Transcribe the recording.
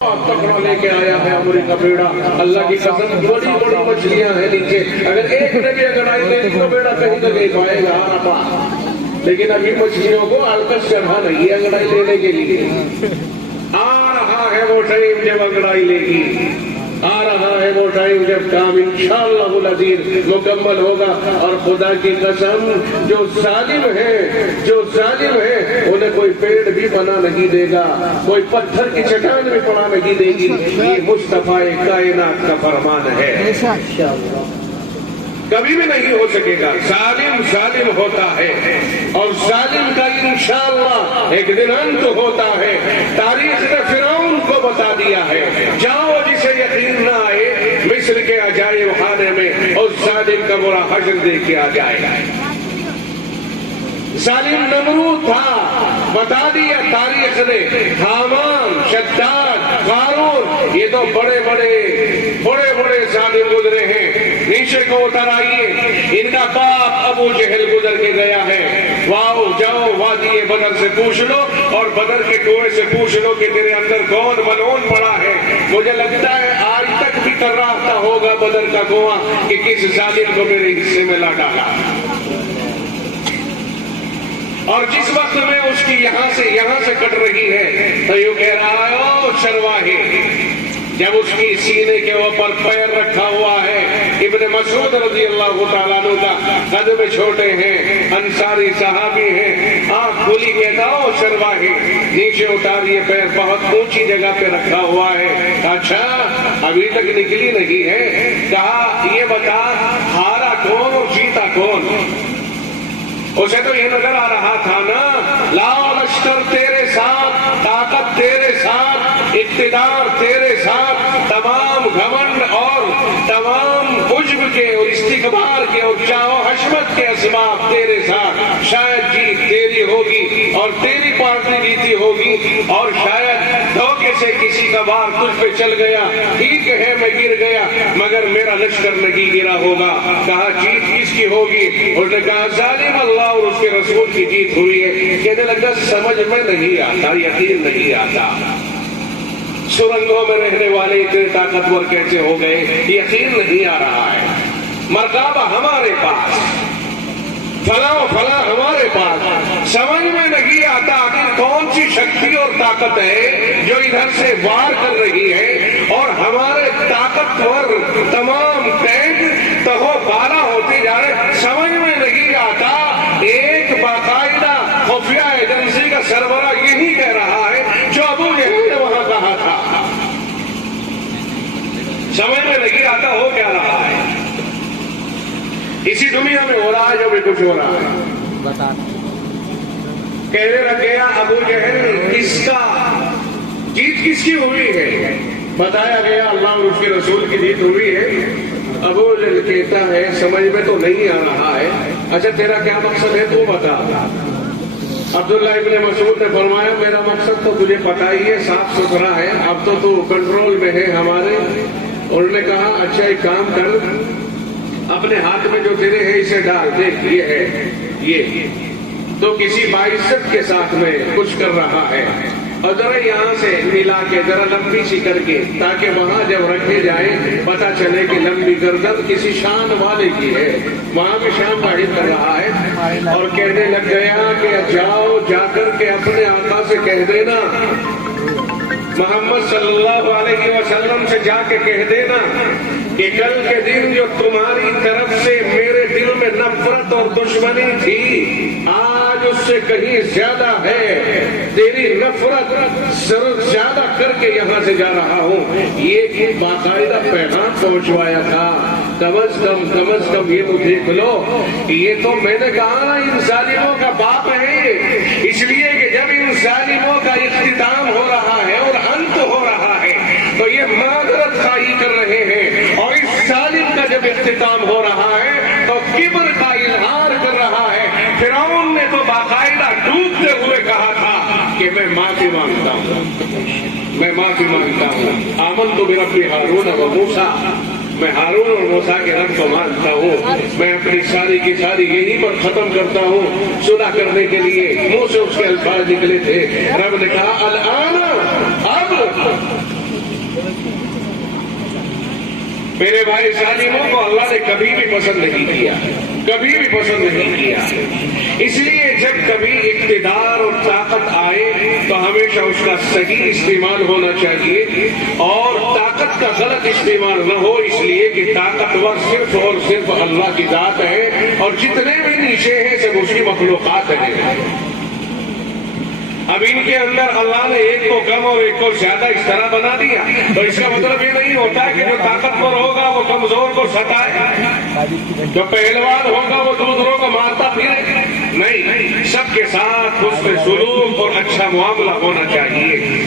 پکڑا لے کے آیا ہے امری کا بیڑا، اللہ کی قسم بڑی بڑی مچھلیاں ہیں نیچے، اگر ایک نے بھی اگڑائی لے تو بیڑا کہیں تو نہیں پائے گا آرا، لیکن ابھی مچھلیوں کو الکش چڑھا نہیں ہے اگڑائی لینے کے لیے۔ آ رہا ہے وہ ٹائم جب اگڑائی لے گی، آ رہا ہے وہ ٹائم جب کام انشاءاللہ العزیز مکمل ہوگا، اور خدا کی قسم جو ظالم ہے انہیں کوئی پیڑ بھی بنا نہیں دے گا، کوئی پتھر کی چٹان بھی پڑا نہیں دے گی، یہ مصطفیٰ کائنات کا فرمان ہے، کبھی بھی نہیں ہو سکے گا۔ ظالم ہوتا ہے اور ظالم کا انشاءاللہ ایک دن انت ہوتا ہے۔ تاریخ نے فرعون کو بتا دیا ہے، جاؤ جسے یقین نہ آئے مصر کے عجائب خانے میں اس ظالم کا برا حشر دیکھ کے آ جائے۔ ظالم نمرود تھا، بتا دیا تاریخ نے، حامان، شداد، قارون، یہ تو بڑے بڑے ظالم گزرے ہیں۔ نیچے کو اتر آئیے، ان کا باپ ابو جہل گزر کے گیا ہے۔ واؤ جاؤ وادی بدر سے پوچھ لو اور بدر کے کنویں سے پوچھ لو کہ تیرے اندر کون ملعون پڑا ہے۔ مجھے لگتا ہے آج تک بھی کر رہا ہوگا بدر کا کنواں کہ کس ظالم کو میرے حصے میں لا ڈالا، اور جس وقت میں اس کی یہاں سے کٹ رہی ہے تو یوں کہہ رہا ہے او شرواہی، جب اس کی سینے کے اوپر پیر رکھا ہوا ہے۔ ابن مسعود رضی اللہ تعالیٰ عنہ کا قد میں چھوٹے ہیں، انصاری صحابی ہیں، آنکھ کھلی کہتا او شرواہی، نیچے اتاریے پیر، بہت اونچی جگہ پہ رکھا ہوا ہے۔ اچھا ابھی تک نکلی نہیں ہے؟ کہا یہ بتا ہارا کون اور جیتا کون؟ اسے تو یہ نظر آ رہا تھا نا، لاؤ لشکر تیرے ساتھ، طاقت تیرے ساتھ، اقتدار تیرے ساتھ، تمام گھمنڈ اور تمام عجب کے اور استکبار کے اور چاہو حشمت کے اسباب تیرے ساتھ، شاید جیت تیری ہوگی اور تیری پارٹی جیتی ہوگی، اور شاید دھوکے سے کسی کا بار تجھ پہ چل گیا، ٹھیک ہے میں گر گیا مگر میرا لشکر نہیں گرا ہوگا۔ کہا جیت کس کی ہوگی؟ اس نے کہا ظالم اللہ اور اس کے رسول کی جیت ہوئی ہے۔ کہنے لگا سمجھ میں نہیں آتا، یقین نہیں آتا، سرنگوں میں رہنے والے اتنے طاقتور کیسے ہو گئے، یقین نہیں آ رہا ہے۔ مرتبہ ہمارے پاس، فلاں فلاں ہمارے پاس، سمجھ میں نہیں آتا آخر کون سی شکتی اور طاقت ہے جو ادھر سے وار کر رہی ہے، اور ہمارے طاقتور تمام ٹینک تہو بالا ہوتے جا رہے، سمجھ میں نہیں آتا۔ ایک باقاعدہ خفیہ ایجنسی کا سربراہ یہی کہہ رہا ہے جو ابو جہل نے وہاں کہا تھا، سمجھ میں نہیں آتا ہو کیا رہا ہے۔ اسی دنیا میں ہو رہا ہے جو بھی کچھ ہو رہا ہے۔ کہنے لگ گیا ابو جہل کس کا جیت کس کی ہوئی ہے؟ بتایا گیا اللہ اور اس کے رسول کی جیت ہوئی ہے۔ ابو جہل کہتا ہے سمجھ میں تو نہیں آ رہا ہے، اچھا تیرا کیا مقصد ہے تو بتا۔ عبداللہ ابن مسعود نے فرمایا میرا مقصد تو تجھے پتا ہی ہے، صاف ستھرا ہے، اب تو کنٹرول میں ہے ہمارے۔ انہوں نے کہا اچھا ایک کام کر، اپنے ہاتھ میں جو تیرے ہے اسے ڈال، دیکھ یہ ہے، یہ تو کسی باعزت کے ساتھ میں کچھ کر رہا ہے، اور ذرا یہاں سے ملا کے ذرا لمبی سی کر کے، تاکہ وہاں جب رکھے جائیں پتا چلے کہ لمبی گردن کسی شان والے کی ہے، وہاں بھی شان ظاہر کر رہا ہے۔ اور کہنے لگ گیا کہ جاؤ جا کر کے اپنے آقا سے کہہ دینا، محمد صلی اللہ علیہ وسلم سے جا کے کہہ دینا کہ کل کے دن جو تمہاری طرف سے میرے دل میں نفرت اور دشمنی تھی، آج اس سے کہیں زیادہ ہے، تیری نفرت زیادہ کر کے یہاں سے جا رہا ہوں۔ یہ باقاعدہ پیغام پہنچوایا تھا، کم از کم یہ تو دیکھ لو، یہ تو میں نے کہا نا ان ظالموں کا باپ ہے، اس لیے کہ جب ان ظالموں کا اختتام ہو رہا ہے اور انت ہو رہا ہے تو یہ معذرت خواہی کر رہے ہیں، اور اس ظالم کا جب اختتام ہو رہا ہے تو کبر کا اظہار کر رہا ہے۔ فرعون نے تو باقاعدہ ڈوبتے ہوئے کہا تھا کہ میں معافی مانگتا ہوں، میں معافی مانگتا ہوں، آمنت برب ہارون و موسیٰ، میں ہارون اور موسیٰ کے رب کو مانتا ہوں، میں اپنی ساری کی ساری یہی پر ختم کرتا ہوں۔ صلح کرنے کے لیے منہ سے اس کے الفاظ نکلے تھے، رب نے کہا الآن، اب میرے بھائی ظالموں کو اللہ نے کبھی بھی پسند نہیں کیا، کبھی بھی پسند نہیں کیا۔ اس لیے جب کبھی اقتدار اور طاقت آئے تو ہمیشہ اس کا صحیح استعمال ہونا چاہیے اور طاقت کا غلط استعمال نہ ہو، اس لیے کہ طاقتور صرف اور صرف اللہ کی ذات ہے اور جتنے بھی نیچے ہیں سب اس کی مخلوقات ہیں۔ اب ان کے اندر اللہ نے ایک کو کم اور ایک کو زیادہ اس طرح بنا دیا تو اس کا مطلب یہ نہیں ہوتا کہ جو طاقتور ہوگا وہ کمزور کو ستائے، جو پہلوان ہوگا وہ دوسروں کو مارتا پھرے، نہیں، سب کے ساتھ حسن سلوک اور اچھا معاملہ ہونا چاہیے۔